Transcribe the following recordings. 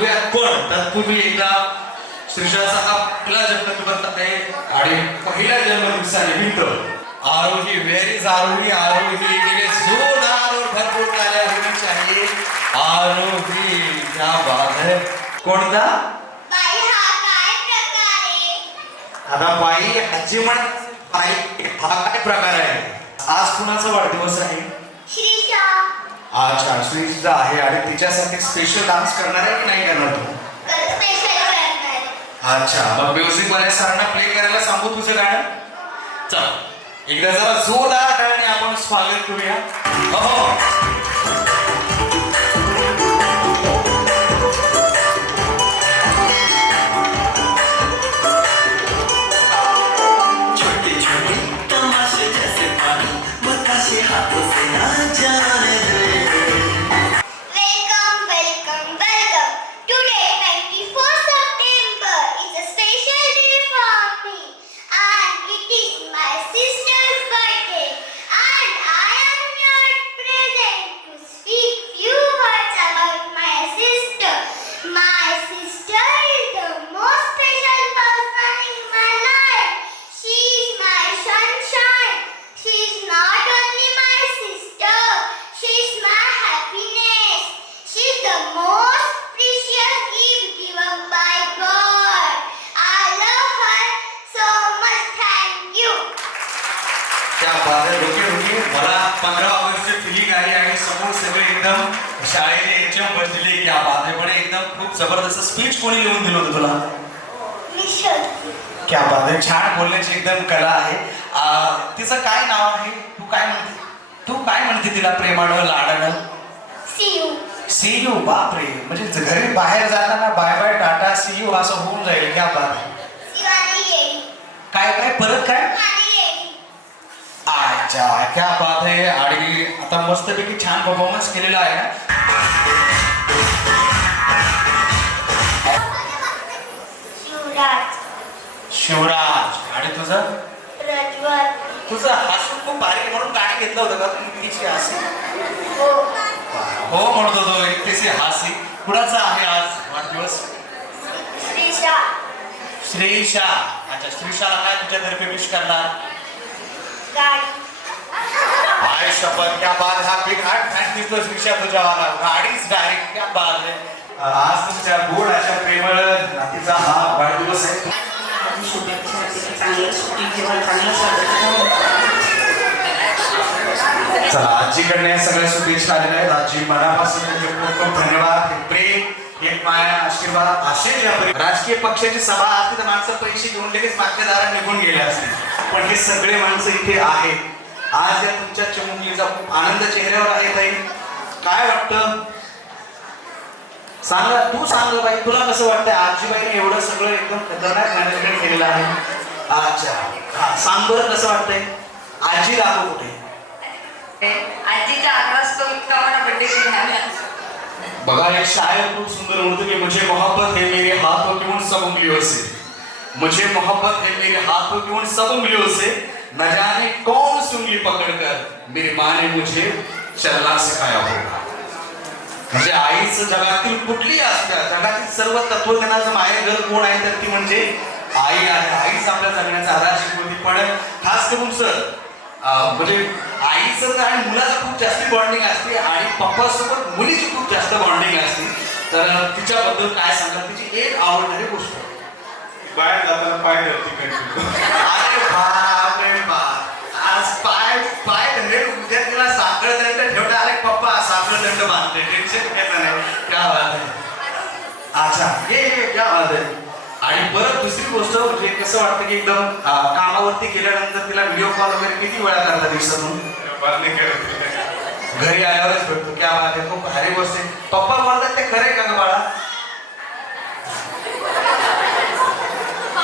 बघूया कोण. तत्पूर्वी एकदा श्रीशाचा हा पहिला जन्मदिवस आहे आणि पहिल्या जन्मदिवसानिमित्त आरोही वेरीज आरोही आरोही के जोरदार और भरपूर तालियां होनी चाहिए. आरोही क्या बात है. कोणता बाई हा काय प्रकार आहे? आता बाई आजी म्हण. बाई हा काय प्रकार आहे. आज कुणाचा वाढदिवस आहे. श्रीशा. अच्छा श्रीजा आहे आणि तिच्यासाठी स्पेशल डान्स करणार आहे की नाही करणार तू. स्पेशल करणार. अच्छा मग म्युझिक वाल्या सरांना प्ले करायला सांगू तुझं गाणं. चल एकदा जरा जोरदार गाण्याने आपण स्वागत करूया. हो छोटे छोटे तमाशे जैसे पानी बताशे हाथों से ना जाने दे. Welcome, welcome, welcome. Today, 24th September, is a special day for me, and it is my sister's birthday. And I am here present to speak few words about my sister. My sister is the most special person in my life. She is my sunshine. She is not only my sister. She is my happiness. She is the most precious gift given by God. I love her so much. Thank you. त्या बाहेर रोके रोके मला 15 ऑगस्टची feeling आहे आणि समोर सगळे एकदम शाळेने एचएम बसलेले. क्या बात आहे. पण एकदम खूप जबरदस्त स्पीच कोणी लिहून दिलं होतं तुला. Mission. क्या बात आहे. छान बोलण्याची एकदम कला आहे. तिचं काय नाव आहे. तू काय म्हणते. तू काय म्हणते तिला प्रेमानं लाडानं. See you. See you. बापरे म्हणजे घरी बाहेर जाताना bye bye ta-ta see you असं होऊन जाईल. क्या बात आहे. See you आणि येईल. काय काय परत काय. आणि येईल. अच्छा क्या बात आहे. आणि आता मस्तपैकी छान परफॉर्मन्स केलेला आहे ना. शिवराज. शिवराज. आणि तुझं प्रज्वल. तुझं हसून खूप बारीक म्हणून गाणं घेतलं होतं का तुम्ही. तिची हासी हो. हो म्हणत होतो. एकटीची हासी. कुणाचा आहे आज वाढदिवस. श्रीशा. श्रीशा. अच्छा श्रीशाला काय तुझ्यातर्फे विश करणार. गाडी. हाय शपथ. क्या बात. हा बिग हार्ट फॅन दिसतो श्रीशा तुझ्यावाला. गाडीच डायरेक्ट. क्या बात आहे. आज तुमच्या गोड अशा प्रेमळ नातीचा हा वाढदिवस आहे. चला आजीकडनं या सगळ्या शुभेच्छा आलेल्या आहेत. आजी मनापासून तुमचे खूप खूप धन्यवाद. हे प्रेम हे माया आशीर्वाद असे ज्या राजकीय पक्षाची सभा असते तर माणसं पैसे घेऊन लगेच मागच्या दारात निघून गेले असते. पण हे सगळे माणसं इथे आहेत. आज या तुमच्या चिमुकलीचा खूप आनंद चेहऱ्यावर आहे. ताई काय वाटतं सांगा. तू सांग बाई तुला कसं वाटतंय. आजीबाईने एवढं सगळं एकदम खतरनाक मॅनेजमेंट केलेलं आहे. अच्छा हा सांग बरं कसं वाटतंय. आजी दाखव कुठे. आजीचा आवाज तो इतका मोठा बर्थडे झाला. बघा एक शायर खूप सुंदर म्हणतो की मुझे मोहब्बत है मेरे हाथों की उन सब उंगलियों से. मुझे मोहब्बत है मेरे हाथों की उन सब उंगलियों से. न जाने कौन सी उंगली पकड़कर मेरी माँ ने मुझे चलना सिखाया होगा. म्हणजे आईचं जगातील कुठली असत्या जगातील सर्व तत्वज्ञानाचं मायेघर कोण आहे तर ती म्हणजे आई आहे. आईच आपल्या जगण्याचा आधार शिकवते. पण खास करून सर म्हणजे आईचं आणि मुलाचं खूप जास्त बॉन्डिंग असते आणि पप्पासोबत मुलीची खूप जास्त बॉन्डिंग असते. तर तिच्याबद्दल काय सांगा. तिची एक आवडणारी गोष्ट. बाहेर जाताना पाय धरती कंटिन्यू. अरे बाप रे बाप. आज पाय पाय धरले. उद्या तिला साखळ दंड ठेवला. अरे पप्पा साखळ दंड बांधते. टेन्शन घ्यायचं नाही. क्या बात आहे. अच्छा हे क्या बात आहे. आणि परत दुसरी गोष्ट म्हणजे कसं वाटतं की एकदम कामावरती गेल्यानंतर तिला व्हिडिओ कॉल वगैरे किती वेळा करता दिवसातून. बातमी करत घरी आल्यावरच भेटतो. क्या बात आहे. खूप भारी गोष्ट आहे. पप्पा बोलतात ते खरंय का ग बाळा.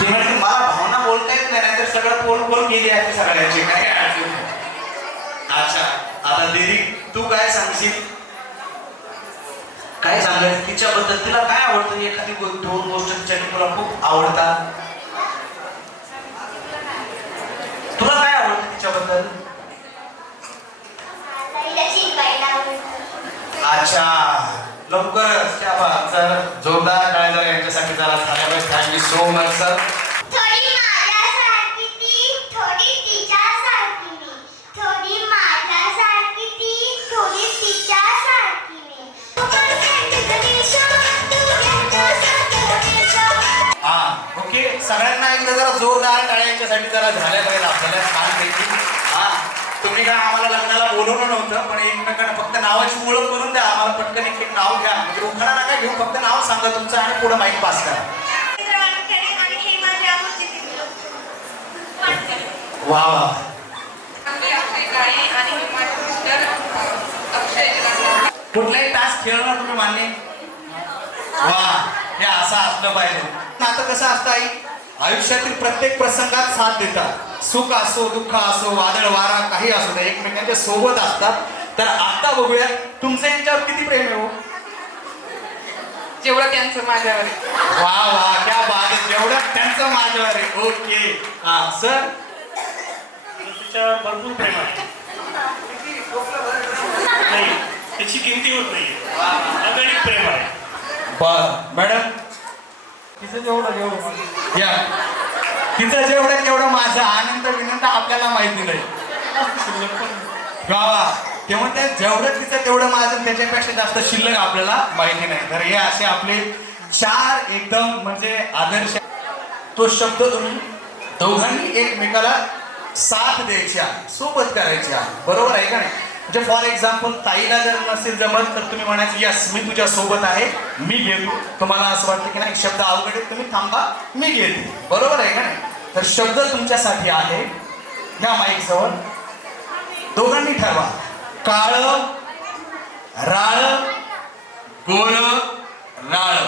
ती म्हणते मला भावना बोलता येत नाही नाहीतर सगळं पोल पोल गेली आहे सगळ्यांची. काय अडचण नाही. अच्छा आता दीदी तू काय सांगशील. काय सांगायचं तिच्याबद्दल. तिला काय आवडतं. एखादी दोन गोष्ट तिच्याकडे तुला खूप आवडतात. तुला काय आवडतं तिच्याबद्दल. मला शिकवायला आवडतं. अच्छा लवकरच त्या सर जोरदार टाळ्या जरा यांच्यासाठी जरा झाल्या पाहिजे. Thank you so much sir. थोडी माझ्यासारखी ती, थोडी तिच्यासारखी मी. थोडी माझ्यासारखी ती, थोडी तिच्यासारखी मी. हा ओके, सगळ्यांना एकदा जरा जोरदार टाळ्या यांच्यासाठी जरा झाल्या पाहिजे आपल्याला छानपैकी. हा तुम्ही काय आम्हाला लग्नाला बोलवलं नव्हतं, पण एकमेकांना फक्त नावाची ओळख करून द्या आम्हाला. पटकन एक नाव घ्या, म्हणजे उखाणा नका घेऊ, फक्त नाव सांगा तुमचं आणि पुढे माईक पास करा. वा वा. कुठलाही टास्क खेळणार तुम्ही मान्य. वा, हे असं असलं पाहिजे. आता कसं असतं आई, आयुष्यातील प्रत्येक प्रसंगात साथ देतात. सुख असो, दुःख असो, वादळ वारा काही असो दे, एकमेकांच्या सोबत असतात. तर आता बघूया तुमचं यांच्यावर किती प्रेम आहे हो. जेवढं त्यांचं माझ्यावर आहे. वा वा, त्या बाद, जेवढं त्यांचं माझ्यावर आहे. ओके हा सर. तिच्यावर भरपूर प्रेम आहे. नाही, त्याची किमती होत नाही. अगणित प्रेम आहे. बर मॅडम, तिचं जेवढं या तिचं जेवढं तेवढं माझं. आनंद विनंद आपल्याला माहिती नाही. वा वा, ते म्हणते जेवढं तिचं तेवढं माझं, त्याच्यापेक्षा जास्त शिल्लक आपल्याला माहिती नाही. तर हे असे आपले 4 एकदम म्हणजे आदर्श. तो शब्द तुम्ही दोघांनी एकमेकाला साथ द्यायच्या, सोबत करायच्या, बरोबर आहे का नाही. म्हणजे फॉर एक्झाम्पल ताईला जर नसेल जमत तर तुम्ही म्हणायचं यस मी तुझ्या सोबत आहे, मी घेतो. तुम्हाला असं वाटतं की नाही शब्द अवघड आहे, तुम्ही थांबा मी घेते, बरोबर आहे का नाही. तर शब्द तुमच्यासाठी आहे. घ्या माईक जवळ, दोघांनी ठरवा. काळ राळ गोर राळ,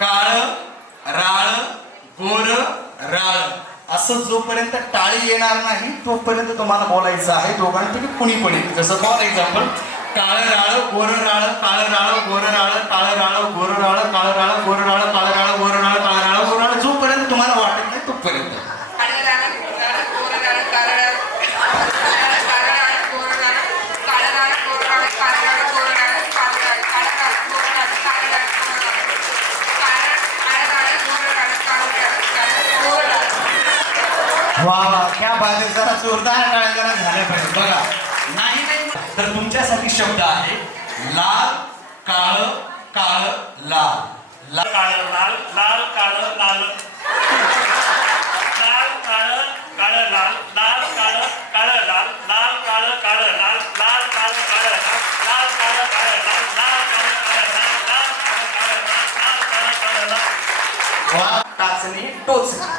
काळ राळ गोर राळ, असं जोपर्यंत टाळी येणार नाही तोपर्यंत तुम्हाला बोलायचं आहे दोघांपैकी कुणी पण. जसं फॉर एक्झाम्पल काळ राळ गोर राळ, काळ राळ गोर राळ, काळ राळ गोर राळ, काळ राळ गोर राळ, काळ राळ गोर राळ, काळ राळ गोर राळ, जोपर्यंत तुम्हाला वाटत नाही तोपर्यंत. वा वा, त्या बाजू जरा जोरदार टाळ्या जरा झाल्या पाहिजे. बघा नाही नाही तर तुमच्यासाठी शब्द आहे लाल काळ काळ लाल. लाल काळ लाल, लाल काळ लाल, लाल काळ काळ लाल, लाल काळ काळ लाल, लाल काळ काळ लाल, लाल काळ काळ लाल, लाल काळ काळ लाल, लाल काळ काळ लाल, लाल काळ काळ लाल, लाल काळ काळ लाल. वा, टाचणी टोचणी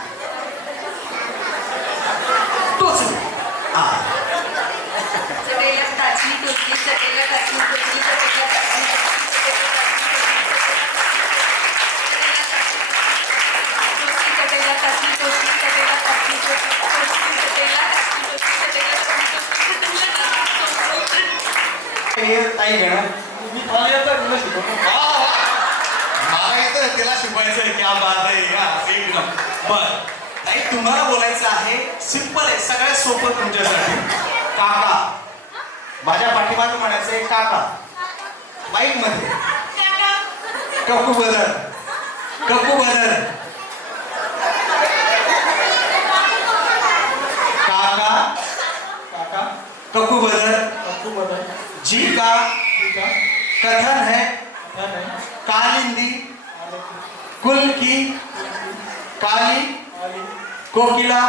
टोचणी. हा चटेला टाचणी टोचली, चटेला टाचणी टोचली, चटेला टाचणी टोचली, चटेला टाचणी टोचली, चटेला टाचणी टोचली, चटेला टाचणी टोचली, चटेला टाचणी टोचली. हे ताई घेणार मला येतं, तिला शिकवायचं. त्या बात आहे एकदम. बर ताई, तुम्हाला बोलायचं आहे सिंपल आहे, सगळ्यात सोपं तुमच्यासाठी. काका, माझ्या पाठीमागे म्हणायचं आहे काका. माईक मध्ये ककू बदल, ककू बदल, काका काका ककू बदल, ककू बदल. जी का कथन है कालिंदी कुल की काली कोकिला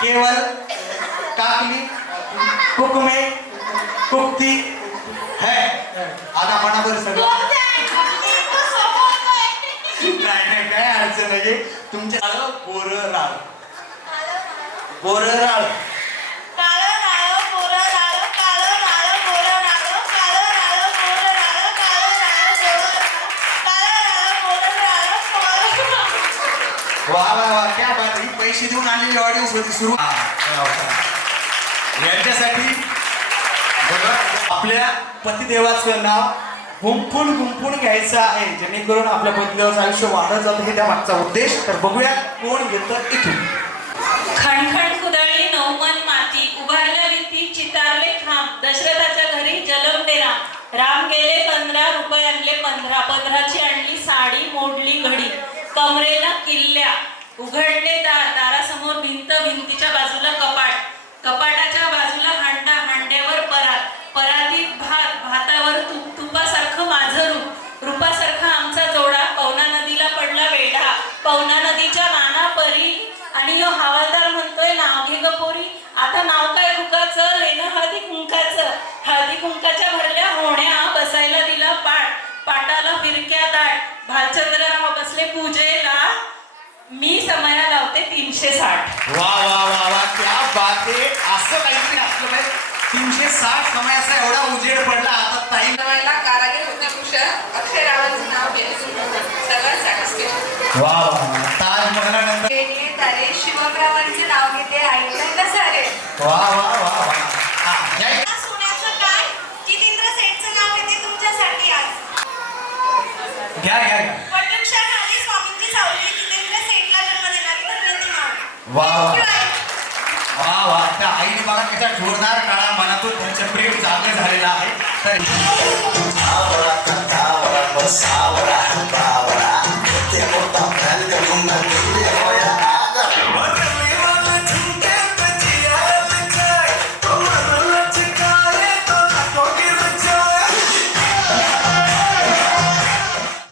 केवल काकली कुक में कुकती है. आता मनावर सगळं नाही काय अडचण नाही. तुमच्या गोर राळ, गोर राळ, वा वा वा, क्या बात. ही पैसे देऊन आलेली ऑडियन्स होती सुरू. यांच्यासाठी बघा आपल्या पतिदेवाचं नाव गुंफून गुंफून घ्यायचं आहे जेणेकरून आपल्या पतिदेवाचं आयुष्य वाढत जातं, हे त्या मागचा उद्देश. तर बघूया कोण घेतं इथून. खणखण कुदळी नवमन माती उभारल्या रीती चितारले खांब दशरथाच्या घरी जलमले राम राम गेले 15 रुपये आणले 15ची आणली साडी मोडली घडी कमरेला किल्ल्या उघडले दारासमोर भिंत भिंतीच्या बाजूला कपाटाच्या बाजूला हांडा हांड्यावर परातीत भातावर तुपासारखं माझं रूपासारखा आमचा जोडा पवना नदीला पडला वेढा पवना नदीच्या नाना परी आणि यो हवालदार म्हणतोय नाव घे ग पोरी आता नाव काय कुकाचं लेणं हळदी कुंकाच्या भरल्या होण्या बसायला दिला पाटाला फिरक्या दाट भालचंद्रराव बसले पूजेला मी समया लावते 360 वा वा वा वा क्या बात आहे. असं काहीतरी असलं पाहिजे. 360 समयाचा एवढा उजेड पडला आता ताई बनवायला कारागीर होते कुशल अक्षय रावांचं नाव घेणे सगळ्यात सॅटिस्फॅक्शन. वा वा ताजमहलानंतर तारे शिवमरावांचे नाव घेते ऐकलं सारे वा वा वा वा हा जय सोन्याचं काय जितेंद्र सेठचं नाव घेते तुमच्यासाठी आज घ्या घ्या घ्या वटवृक्षा खाली स्वामींची सावली जितेंद्र सेठला जन्म देणारी धन्यती माळ. वा वा Thank you, आई. वा वा त्या आईने बघा त्याच्या जोरदार काळा मनातून त्यांचं प्रेम जागे झालेलं आहे तर सावरा कंठावरा बसावरा